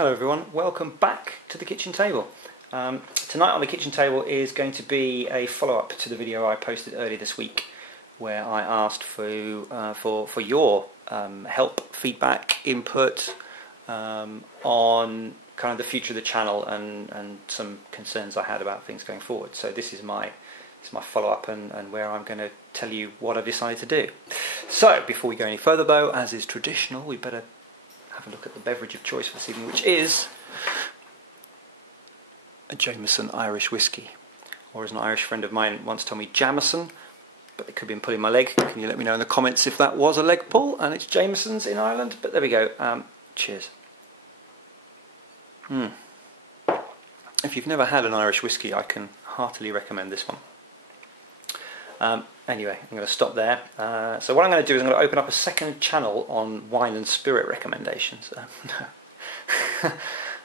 Hello everyone, welcome back to the kitchen table. Tonight on the kitchen table is going to be a follow-up to the video I posted earlier this week where I asked for your help, feedback, input on kind of the future of the channel and some concerns I had about things going forward. So this is my follow-up and where I'm going to tell you what I've decided to do. So before we go any further though, as is traditional, we better have a look at the beverage of choice for this evening, which is a Jameson Irish whiskey, or as an Irish friend of mine once told me, Jameson, but it could be pulling my leg. Can you let me know in the comments if that was a leg pull and it's Jameson's in Ireland? But there we go. Cheers. If you've never had an Irish whiskey, I can heartily recommend this one. Anyway, I'm going to stop there. So what I'm going to do is I'm going to open up a second channel on wine and spirit recommendations.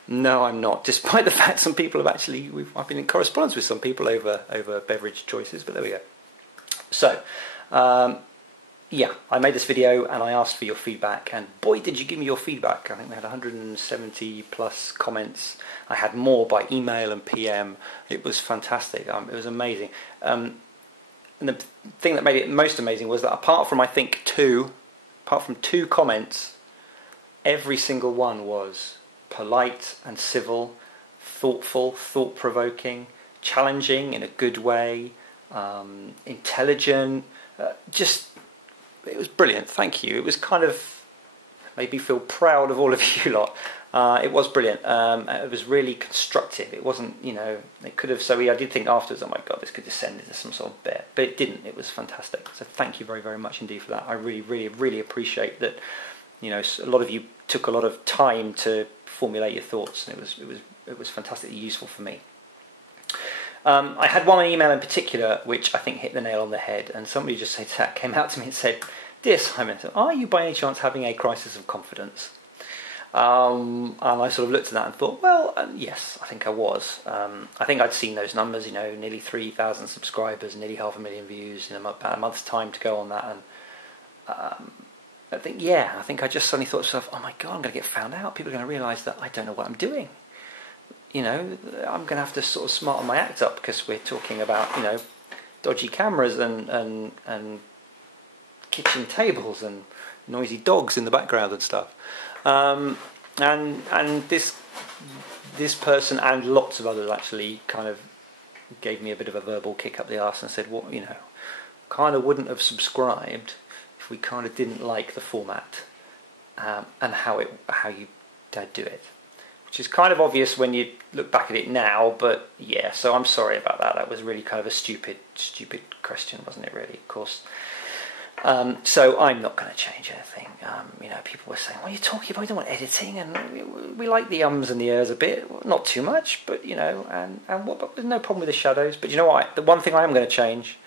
No, I'm not. Despite the fact some people have actually, I've been in correspondence with some people over beverage choices, but there we go. So, yeah, I made this video and I asked for your feedback, and boy did you give me your feedback. I think we had 170 plus comments. I had more by email and PM. It was fantastic. It was amazing. And the thing that made it most amazing was that apart from two comments, every single one was polite and civil, thoughtful, thought-provoking, challenging in a good way, intelligent. It was brilliant. Thank you. It was kind of made me feel proud of all of you lot. It was brilliant. It was really constructive. It wasn't, it could have. So I did think afterwards, oh my God, this could descend into some sort of bit, but it didn't. It was fantastic. So thank you very, very much indeed for that. I really, really, really appreciate that. A lot of you took a lot of time to formulate your thoughts, and it was fantastically useful for me. I had one email in particular which I think hit the nail on the head, and somebody just came out to me and said, "Dear Simon, are you by any chance having a crisis of confidence?" And I sort of looked at that and thought, well, yes, I think I was. I think I'd seen those numbers, nearly 3,000 subscribers, nearly 500,000 views in about a month's time to go on that, and I think I just suddenly thought to myself, oh my God, I'm going to get found out. People are going to realise that I don't know what I'm doing. I'm going to have to sort of smarten my act up because we're talking about, dodgy cameras and kitchen tables and noisy dogs in the background and stuff. And this person and lots of others actually kind of gave me a bit of a verbal kick up the arse and said, well, kind of wouldn't have subscribed if we kind of didn't like the format and how you do it, which is kind of obvious when you look back at it now. But yeah, so I'm sorry about that. That was really kind of a stupid question, wasn't it? Really, of course. So I'm not going to change anything. People were saying, "What are you talking about? You don't want editing," and we like the ums and the ers a bit, not too much, but but there's no problem with the shadows. But you know what? The one thing I am going to change,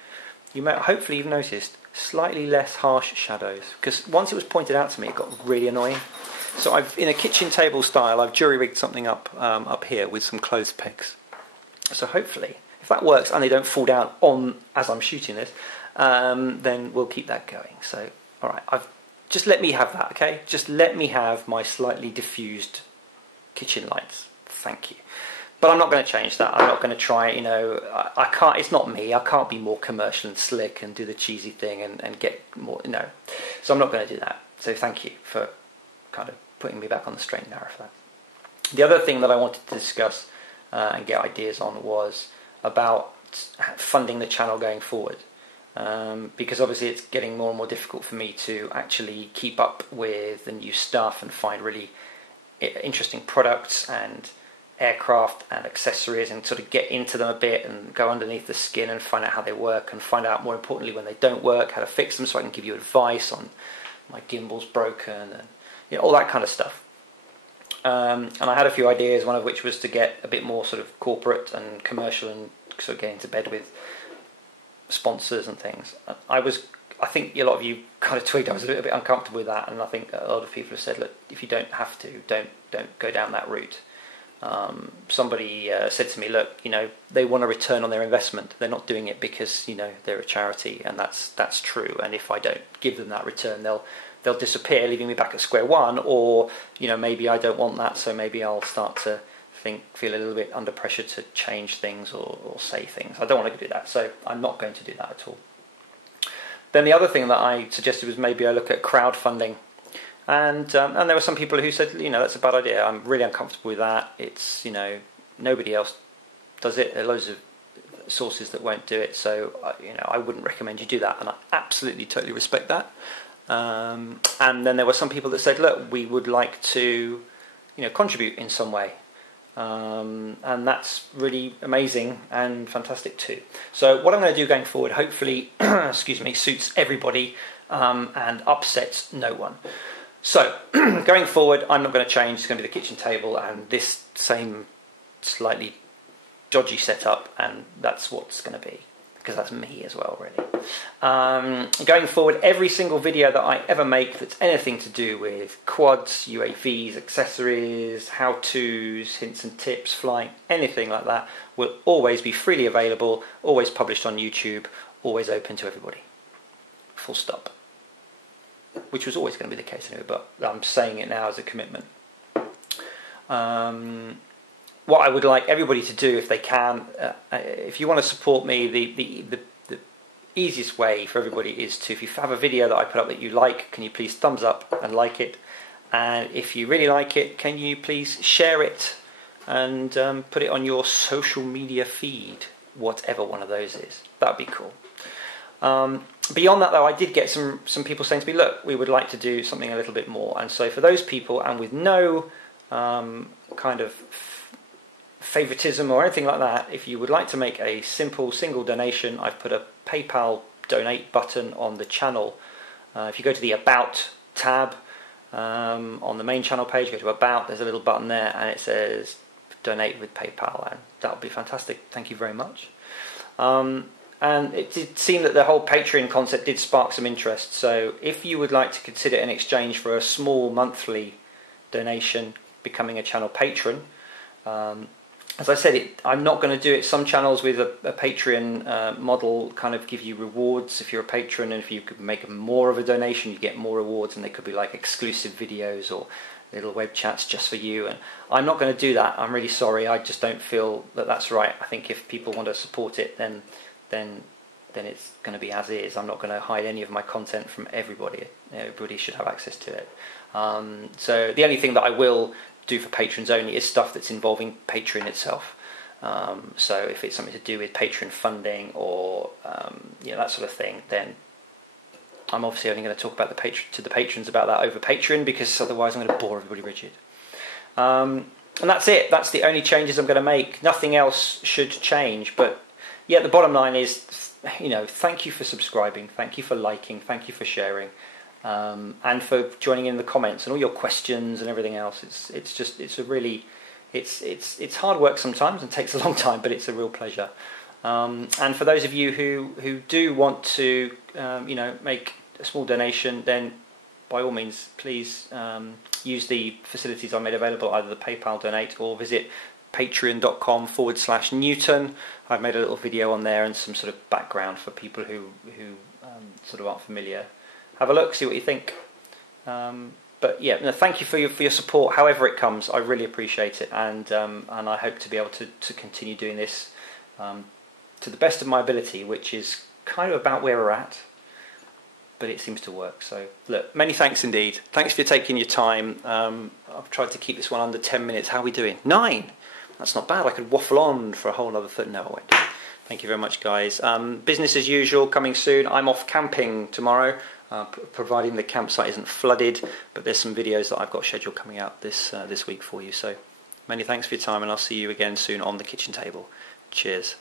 hopefully you've noticed, slightly less harsh shadows, because once it was pointed out to me, it got really annoying. So in a kitchen table style, I've jury-rigged something up here with some clothes pegs. So hopefully, if that works and they don't fall down on as I'm shooting this, then we'll keep that going. So, all right, just let me have that, okay? Just let me have my slightly diffused kitchen lights. Thank you. But I'm not going to change that. I'm not going to try, I can't, it's not me. I can't be more commercial and slick and do the cheesy thing and get more, So I'm not going to do that. So thank you for kind of putting me back on the straight and narrow for that. The other thing that I wanted to discuss and get ideas on was about funding the channel going forward. Because obviously it's getting more and more difficult for me to actually keep up with the new stuff and find really interesting products and aircraft and accessories and sort of get into them a bit and go underneath the skin and find out how they work and find out, more importantly, when they don't work, how to fix them, so I can give you advice on my gimbal's broken and all that kind of stuff. And I had a few ideas, one of which was to get a bit more sort of corporate and commercial and sort of get into bed with sponsors and things. I think a lot of you kind of tweeted I was a little bit uncomfortable with that, and I think a lot of people have said, look, if you don't have to, don't go down that route. Somebody said to me, look, they want a return on their investment. They're not doing it because they're a charity, and that's true. And if I don't give them that return, they'll they'll disappear, leaving me back at square one, or maybe I don't want that, so maybe I'll start to feel a little bit under pressure to change things or say things. I don't want to do that, so I'm not going to do that at all. Then the other thing that I suggested was maybe I look at crowdfunding, and there were some people who said, that's a bad idea. I'm really uncomfortable with that. It's nobody else does it. There are loads of sources that won't do it, so I wouldn't recommend you do that, and I absolutely totally respect that. And then there were some people that said, look, we would like to contribute in some way. And that's really amazing and fantastic too. So what I'm going to do going forward, hopefully, suits everybody and upsets no one. So going forward, I'm not going to change. It's going to be the kitchen table and this same slightly dodgy setup, and that's what's going to be, because that's me as well, really. Going forward, every single video that I ever make that's anything to do with quads, UAVs, accessories, how-tos, hints and tips, flying, anything like that, will always be freely available, always published on YouTube, always open to everybody. Full stop. Which was always going to be the case anyway, but I'm saying it now as a commitment. What I would like everybody to do, if they can, if you want to support me, the easiest way for everybody is to, if you have a video that I put up that you like, can you please thumbs up and like it? And if you really like it, can you please share it and put it on your social media feed, whatever one of those is. That would be cool. Beyond that, though, I did get some people saying to me, look, we would like to do something a little bit more. And so for those people, and with no kind of favoritism or anything like that, if you would like to make a simple single donation, I've put a PayPal donate button on the channel. If you go to the About tab on the main channel page, go to About, there's a little button there and it says donate with PayPal, and that would be fantastic. Thank you very much. And it did seem that the whole Patreon concept did spark some interest, so if you would like to consider in exchange for a small monthly donation becoming a channel patron, as I said, I'm not going to do it. Some channels with a Patreon model kind of give you rewards if you're a patron, and if you could make more of a donation, you get more rewards, and they could be like exclusive videos or little web chats just for you. And I'm not going to do that. I'm really sorry. I just don't feel that that's right. I think if people want to support it, then it's going to be as is. I'm not going to hide any of my content from everybody. Everybody should have access to it. So the only thing that I will do for patrons only is stuff that's involving Patreon itself. So if it's something to do with Patreon funding or that sort of thing, then I'm obviously only going to talk about to the patrons about that over Patreon, because otherwise I'm going to bore everybody rigid. And that's it. That's the only changes I'm going to make. Nothing else should change. But yeah, the bottom line is, thank you for subscribing, thank you for liking, thank you for sharing. And for joining in the comments and all your questions and everything else. It's hard work sometimes and takes a long time, but it's a real pleasure. And for those of you who do want to make a small donation, then by all means please use the facilities I made available, either the PayPal donate or visit patreon.com/Newton. I've made a little video on there and some sort of background for people who sort of aren't familiar. Have a look, see what you think. But yeah, no, thank you for your support, however it comes. I really appreciate it, and I hope to be able to continue doing this to the best of my ability, which is kind of about where we're at, but it seems to work. So look, many thanks indeed. Thanks for taking your time. I've tried to keep this one under 10 minutes. How are we doing? 9. That's not bad. I could waffle on for a whole other 30. No, I won't. Thank you very much, guys. Business as usual coming soon. I'm off camping tomorrow, providing the campsite isn't flooded, but there's some videos that I've got scheduled coming out this week for you. So many thanks for your time, and I'll see you again soon on the kitchen table. Cheers.